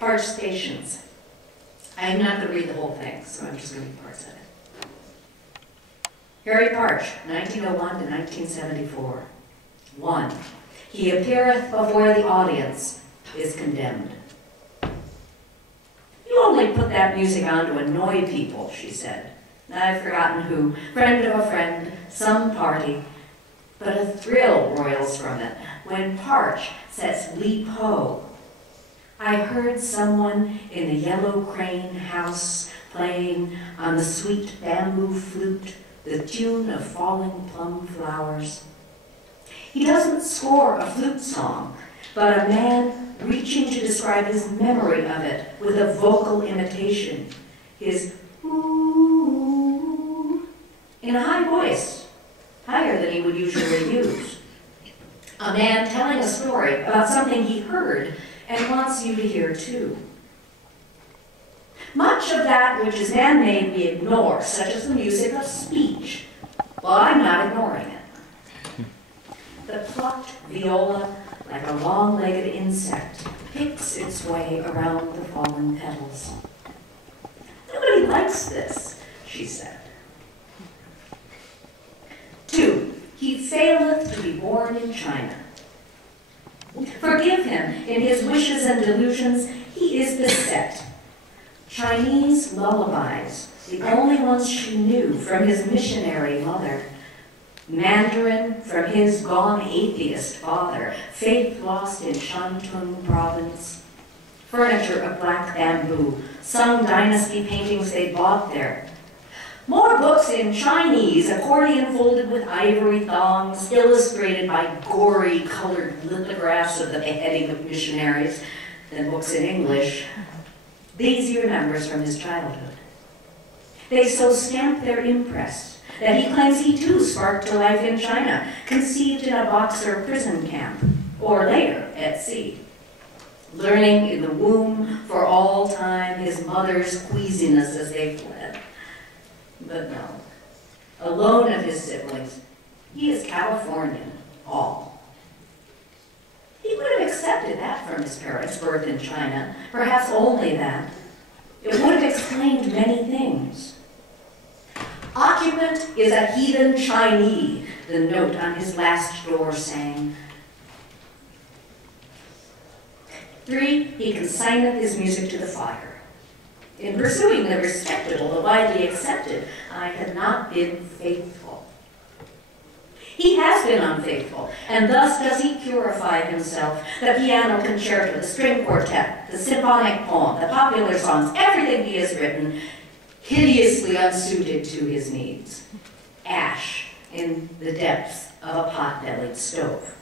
Partch Stations. I'm not going to read the whole thing, so I'm just going to read parts of it. Harry Partch, 1901 to 1974. 1. He appeareth before the audience, is condemned. You only put that music on to annoy people, she said. I've forgotten who, friend of a friend, some party, but a thrill roils from it when Partch sets leap ho. I heard someone in the yellow crane house playing on the sweet bamboo flute the tune of falling plum flowers. He doesn't score a flute song, but a man reaching to describe his memory of it with a vocal imitation, his ooh, in a high voice, higher than he would usually use. A man telling a story about something he heard and wants you to hear too. Much of that which is man-made we ignore, such as the music of speech. Well, I'm not ignoring it. The plucked viola, like a long-legged insect, picks its way around the fallen petals. Nobody likes this, she said. 2. He faileth to be born in China. Forgive him in his wishes and delusions, he is beset. Chinese lullabies, the only ones she knew from his missionary mother. Mandarin from his gone atheist father, faith lost in Shantung province. Furniture of black bamboo, some dynasty paintings they bought there. More books in Chinese, accordion folded with ivory thongs, illustrated by gory colored lithographs of the beheading of missionaries, than books in English. These he remembers from his childhood. They so stamp their impress that he claims he too sparked to life in China, conceived in a Boxer prison camp, or later at sea. Learning in the womb for all time his mother's queasiness as they fled. But no, alone of his siblings, he is Californian, all. He would have accepted that from his parents' birth in China, perhaps only that. It would have explained many things. Occupant is a heathen Chinese, the note on his last door sang. 3, he consigneth his music to the fire. In pursuing the respectable, the widely accepted, I had not been faithful. He has been unfaithful, and thus does he purify himself. The piano concerto, the string quartet, the symphonic poem, the popular songs, everything he has written, hideously unsuited to his needs. Ash in the depths of a pot-bellied stove.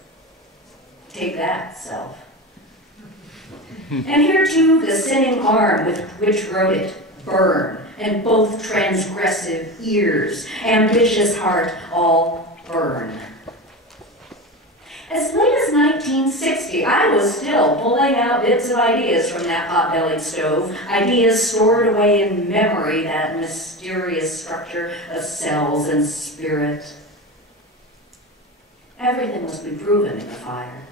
Take that, self. And here too, the sinning arm with which wrote it, burn, and both transgressive ears, ambitious heart, all burn. As late as 1960, I was still pulling out bits of ideas from that pot-bellied stove, ideas stored away in memory, that mysterious structure of cells and spirit. Everything must be proven in the fire.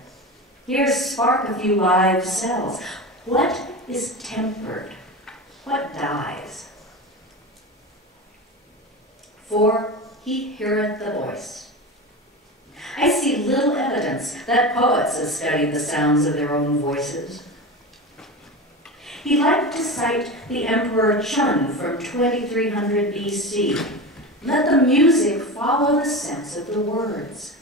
Here spark a few live cells. What is tempered? What dies? 4, he heareth the voice. I see little evidence that poets have studied the sounds of their own voices. He liked to cite the Emperor Chun from 2300 BC. Let the music follow the sense of the words.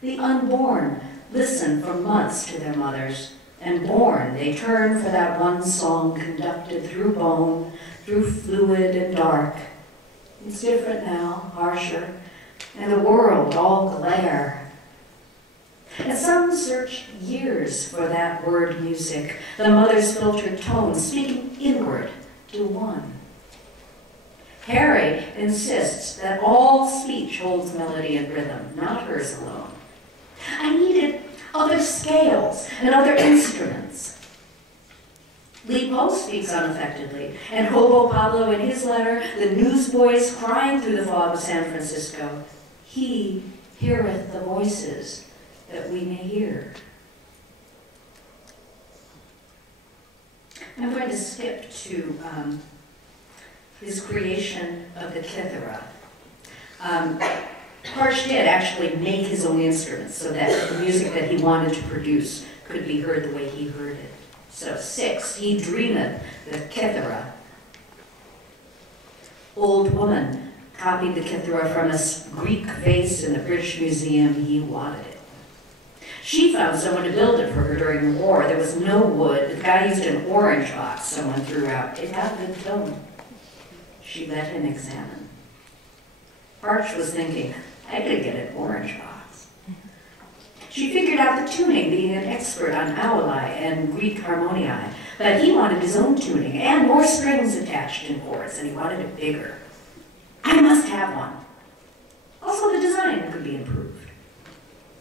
The unborn listen for months to their mothers, and born they turn for that one song conducted through bone, through fluid and dark. It's different now, harsher, and the world all glare. And some search years for that word music, the mother's filtered tone, speaking inward to one. Harry insists that all speech holds melody and rhythm, not hers alone. I needed other scales and other instruments. Lee Poe speaks unaffectedly, and Hobo Pablo in his letter, the newsboys crying through the fog of San Francisco, he heareth the voices that we may hear. I'm going to skip to his creation of the Kythera. Partch did actually make his own instruments so that the music that he wanted to produce could be heard the way he heard it. So 6, He Dreameth, the Kithara. Old woman copied the Kithara from a Greek vase in the British Museum. He wanted it. She found someone to build it for her during the war. There was no wood. The guy used an orange box someone threw out. It got good tone. She let him examine. Partch was thinking, I could get an orange box. She figured out the tuning, being an expert on auli and Greek harmonii, but he wanted his own tuning and more strings attached in chords, and he wanted it bigger. I must have one. Also, the design could be improved.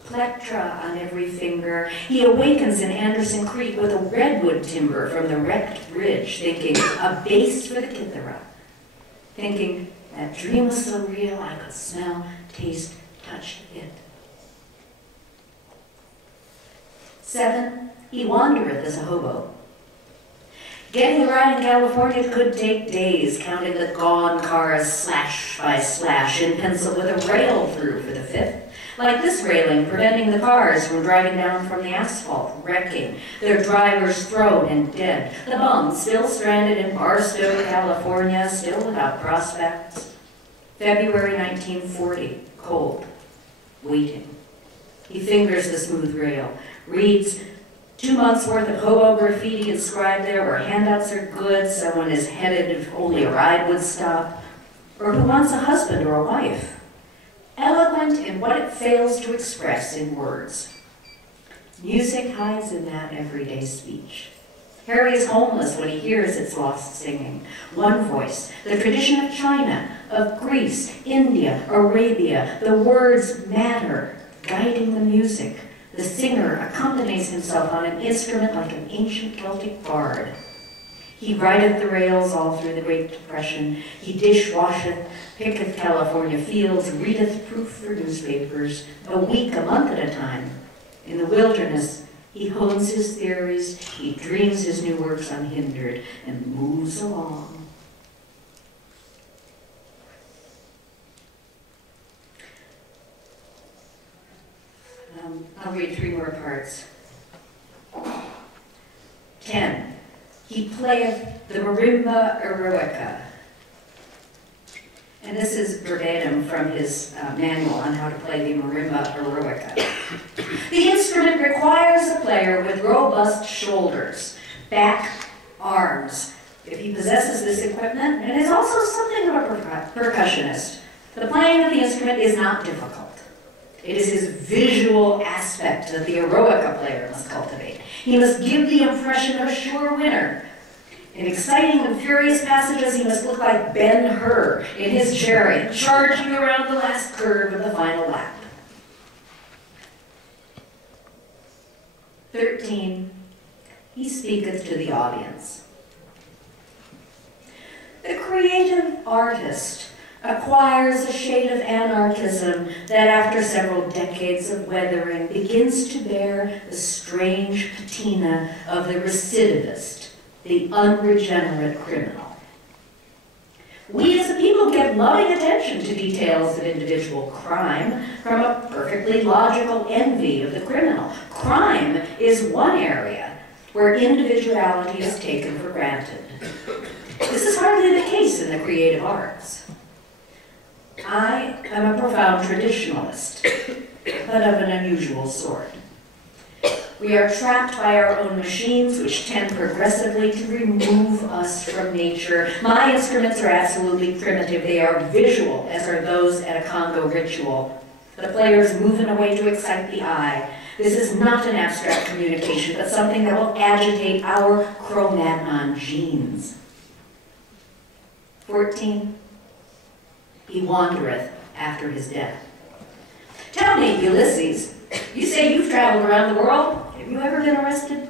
Plectra on every finger. He awakens in Anderson Creek with a redwood timber from the wrecked bridge, thinking, a bass for the Kythera. Thinking, that dream was so real I could smell, taste, touch it. 7, He Wandereth as a hobo. Getting around in California could take days, counting the gone cars slash by slash in pencil with a rail through for the 5th. Like this railing, preventing the cars from driving down from the asphalt, wrecking, their drivers thrown and dead. The bums still stranded in Barstow, California, still without prospects. February 1940, cold, waiting. He fingers the smooth rail, reads 2 months' worth of hobo graffiti inscribed there where handouts are good, someone is headed if only a ride would stop, or who wants a husband or a wife. Eloquent in what it fails to express in words. Music hides in that everyday speech. Harry is homeless when he hears its lost singing. One voice, the tradition of China, of Greece, India, Arabia, the words matter, guiding the music. The singer accompanies himself on an instrument like an ancient Celtic bard. He rideth the rails all through the Great Depression. He dishwasheth, picketh California fields, readeth proof for newspapers, a week, a month at a time. In the wilderness, he hones his theories, he dreams his new works unhindered, and moves along. I'll read 3 more parts. 10. He playeth the Marimba Eroica. And this is verbatim from his manual on how to play the Marimba Eroica. The instrument requires a player with robust shoulders, back, arms. If he possesses this equipment, it is also something of a percussionist. The playing of the instrument is not difficult. It is his visual aspect that the Eroica player must cultivate. He must give the impression of a sure winner. In exciting and furious passages, he must look like Ben-Hur in his chariot, charging around the last curve of the final lap. 13. He speaketh to the audience. The creative artist acquires a shade of anarchism that after several decades of weathering begins to bear the strange patina of the recidivist, the unregenerate criminal. We as a people give loving attention to details of individual crime from a perfectly logical envy of the criminal. Crime is one area where individuality is taken for granted. This is hardly the case in the creative arts. I am a profound traditionalist, but of an unusual sort. We are trapped by our own machines, which tend progressively to remove us from nature. My instruments are absolutely primitive. They are visual, as are those at a Congo ritual. The players move in a way to excite the eye. This is not an abstract communication, but something that will agitate our Cro-Magnon genes. 14. He wandereth after his death. Tell me, Ulysses, you say you've traveled around the world. Have you ever been arrested?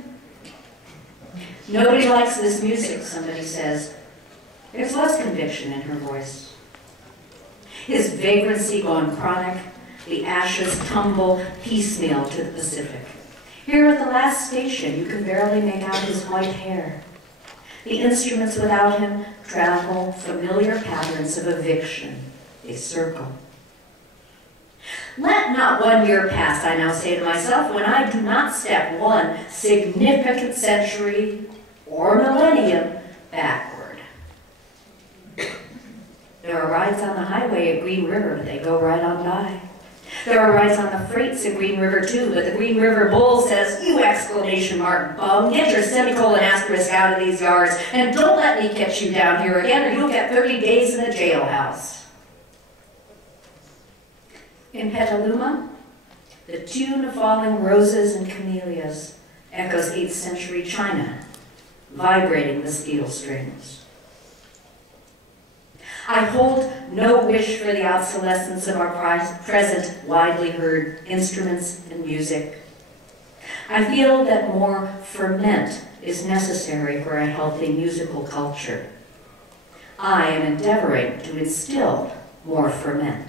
Nobody likes this music, somebody says. There's less conviction in her voice. His vagrancy gone chronic, the ashes tumble piecemeal to the Pacific. Here at the last station, you can barely make out his white hair. The instruments without him travel familiar patterns of eviction. They circle. Let not 1 year pass, I now say to myself, when I do not step one significant century or millennium backward. There are rides on the highway at Green River, but they go right on by. There are rides on the freights at Green River too, but the Green River Bull says, "You exclamation mark bum, get your semicolon asterisk out of these yards, and don't let me catch you down here again, or you'll get 30 days in the jailhouse." In Petaluma, the tune of falling roses and camellias echoes 8th century China, vibrating the steel strings. I hold no wish for the obsolescence of our present widely heard instruments and music. I feel that more ferment is necessary for a healthy musical culture. I am endeavoring to instill more ferment.